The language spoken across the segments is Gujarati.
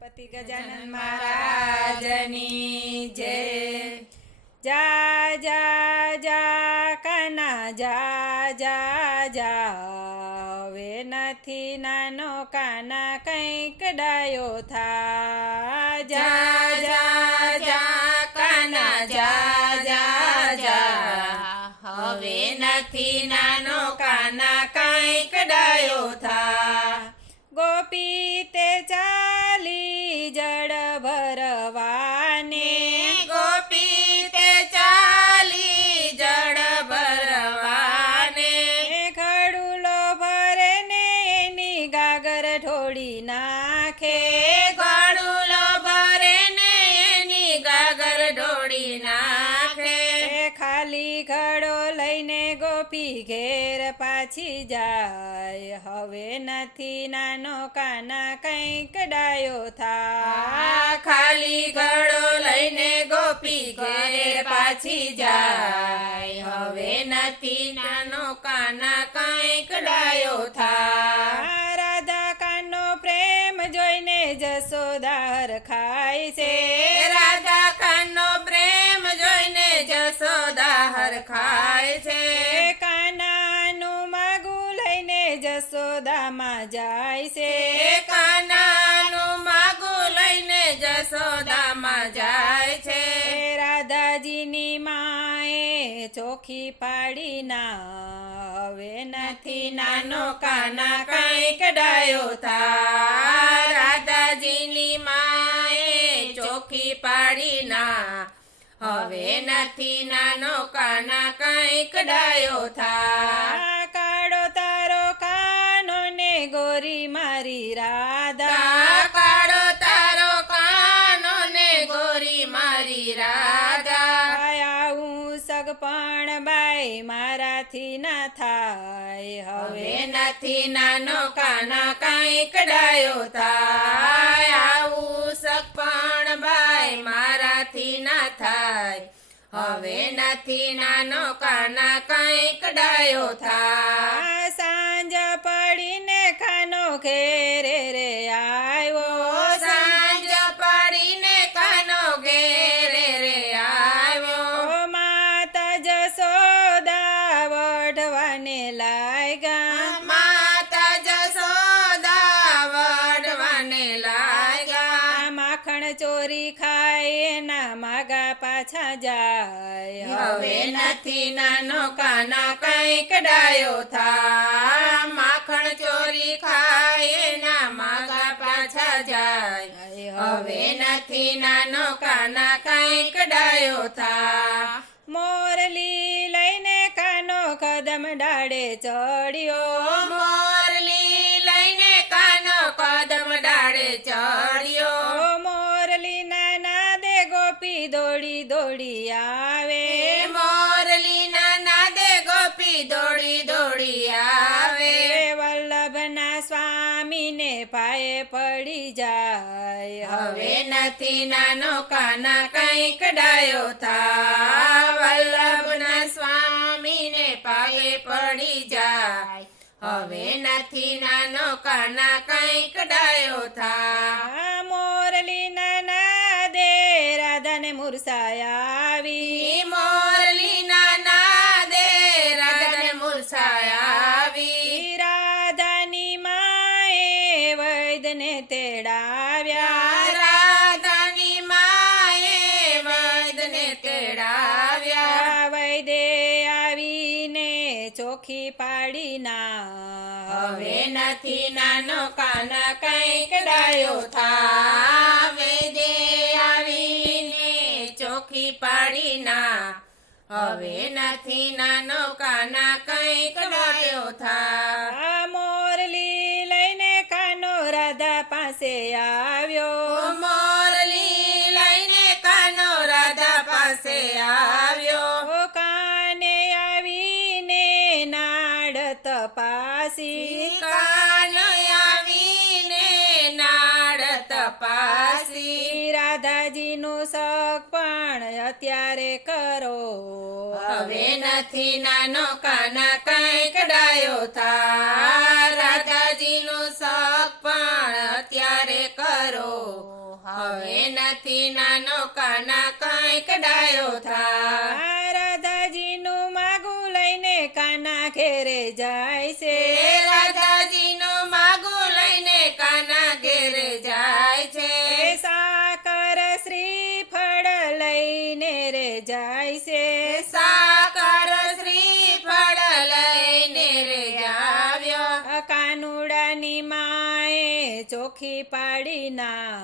ગણપતિ ગજાનન મહારાજની જય। જા જા જા કાના જા જા જા, હવે નથી નાનો કાના કંઈક ડાયો થા। જા જા જા કાના જા જા જા, હવે નથી નાનો કાના કંઈક ડાયો થા। ગોપી તે ચાલી જળ ભરવાને, ગોપી તે ચાલી જળ ભરવાને, ખડુલો ભરે ને એની ગાગર ઢોળી નાખે। ગળુલો ભરે ને એની ગાગર ઢોળી નાખે। ખાલી ઘડો લઈને ગોપી ઘેર પાછી જાય, હવે નથી નાનો કાના કંઈક ડાયો થા। ખાલી ઘડો લઈને ગોપી ઘેર પાછી જાય, હવે નથી નાનો કાના કંઈક ડાયો થા। રાધા કાનો પ્રેમ જોઈને જશોદા હરખાય છે। રાધા કાનો પ્રેમ જોઈને જશોદા હરખાય છે। કાનાનું માગું લઈને જશોદામાં જાય છે। કાનાનું માગું લઈને જશોદામાં જાય છે। રાધાજીની માએ ચોખી પાડી ના, હવે નથી નાનો કાના કંઈક ડાયો થા। રાધાજીની માએ ચોખી પાડી ના, હવે નથી નાનો કાના કંઈક ડાયો થા। કાળો તારો કાનો ને ગોરી મારી રાધા, કાળો તારો કાનો ને ગોરી મારી રાધા। આવું સગપણ બાઈ મારાથી ના થાય, હવે નથી નાનો કાના કંઈક ડાયો થા। આવું સગપણ બાઈ મારાથી ના થાય, હવે નથી નાનો કાના કંઈક ડાયો થા। સાંજ પડીને ખાનો ઘેરે રે આવ્યો, સાંજ પડીને કાનો ઘેરે રે આવ્યો। માતા જશોદા વઢવાને લાગ્યા, માતા જશોદા વઢવાને લાગ્યા। માખણ ચોરી ખાય એના માગા પાછા જાય, હવે નથી નાનો કાના કંઈક ડાયો થા। માખણ ચોરી ખાય એના માગા પાછા જાય, હવે નથી નાનો કાના કંઈક ડાયો થા। મોરલી લઈને કાનો કદમ ડાળે ચડ્યો, મોરલી લઈને કાનો કદમ ડાળે ચડ્યો। મોરલી નાના દે ગોપી દોડી દોડી આવે, મોરલી નાના દે ગોપી દોડી દોડી આવે। વલ્લભના સ્વામીને પાયે પડી જાય, હવે નથી નાનો કાના કંઈક ડાયો થા। વલ્લભના સ્વામીને પાયે પડી જાય, હવે નથી નાનો કાના કંઈક ડાયો થા। મોરલી નાના દે રાધાને મુરસાયા આવી, મોરલી નાના દે રાધાને મુરસાયા આવી। રાધાની માએ વૈદને તેડાવ્યા, રાધાની માએ વૈદને તેડાવ્યા। વૈદે આવીને ચોખી પાડી ના, હવે નથી નાનો કાના કંઈક ડાયો થા। વૈદે આવીને ચોખી પાડી ના, હવે નથી નાનો કાના કંઈક ડાયો થા। મોરલી લઈને કાનો રાધા પાસે આવ્યો, મોરલી લઈને કાનો રાધા પાસે આવ્યો। કાને આવીને નાડ તપાસી, કાનો આવીને નાડ તપાસી। રાધાજીનું શક પણ અત્યારે કરો, હવે નથી નાનો કાના કંઈક ડાયો થા। રાધાજીનું નું શોખ પણ અત્યારે કરો હવે નથી નાનો કાના કંઈક ડાયો થા રાધાજીનું માગું લઈને કાના ઘેરે જાય છે રાધાજીનું માગું લઈને કાના ઘેરે જાય છે સાકર શ્રીફળ લઈને રે જાય છે સાકર શ્રીફળ લઈને રે આવ્યો કાનુડાની માએ ચોખી પાડી ના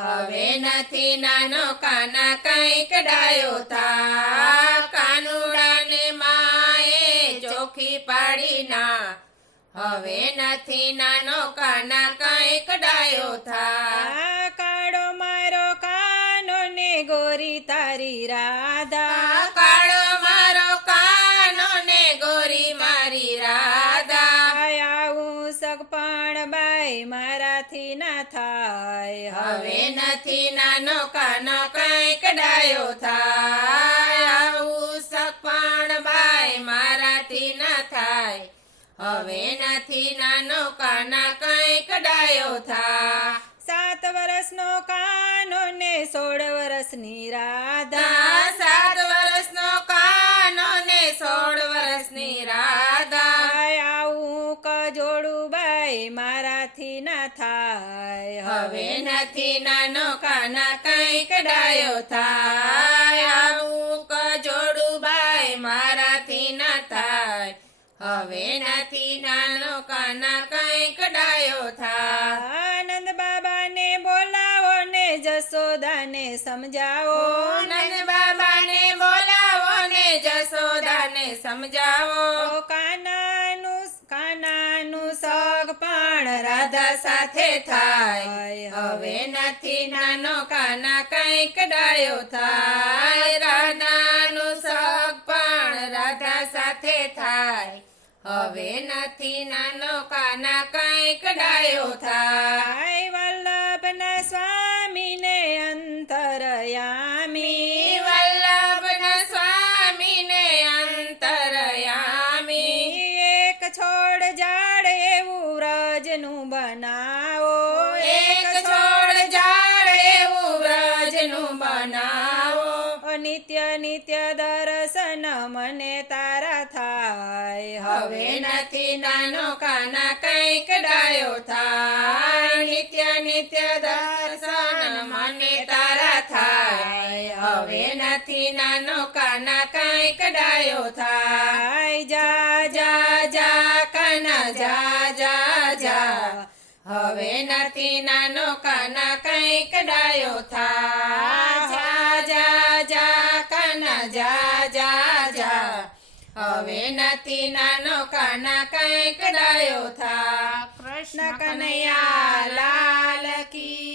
હવે નથી નાનો કાના કંઈક ડાયો થા કાનુડાને માએ ચોખી પાડી ના હવે નથી નાનો કાના કંઈક ડાયો થા કાળો મારો કાનો ને ગોરી તારી રાધા કાળો મારો કાનો ને ગોરી મારી રાધા આવું સગપણ બાઈ મારાથી ના થાય હવે નથી નાનો કાનો કંઈક ડાયો થાય આવું સગપણ બાઈ મારાથી ના થાય હવે નથી નાનો કાના કંઈક ડાયો થા 7 વર્ષનો કાનો ને 16 વર્ષની રાધા 7 વર્ષનો કાનો ને 16 વર્ષની રાધા આવું કજોડું બાઈ મારાથી ના થાય હવે નથી નાનો કાના કંઈક ડાયો થાય આવું કજોડું બાઈ મારાથી ના થાય હવે નથી નાનો કાના કંઈક ડાયો થા આનંદ બાબાને બોલાવો ને જસોદાને સમજાવો નંદ બાબાને બોલાવો ને જસોદાને સમજાવો કાનાનું સગ પણ રાધા સાથે થાય હવે નથી નાનો કાના કંઈક ડાયો થાય રાધાનું સગ પણ રાધા સાથે થાય હવે નથી નાનો કાના કંઈક ડાયો થાય વલ્લભના સ્વામીને અંતરયામી વલ્લભના સ્વામીને અંતરયામી એક છોડ ઝાડ એવું વ્રજનું બનાવો એક છોડ ઝાડ એવું વ્રજનું બનાવો નિત્ય નિત્ય દર્શન મને તારા થાય હવે નથી નાનો કાના કંઈક ડાયો થાય નિત્ય નિત્ય દર્શન મને તારા થાય હવે નથી નાનો કાના કંઈક ડાયો થાય જા જા જા કાના જા જા જા હવે નથી નાનો કાના કંઈક ડાયો થા જા જા જા કાના જા જા જા હવે નથી નાનો કાના કંઈક ડાયો થા કૃષ્ણ કનૈયા લાલ કી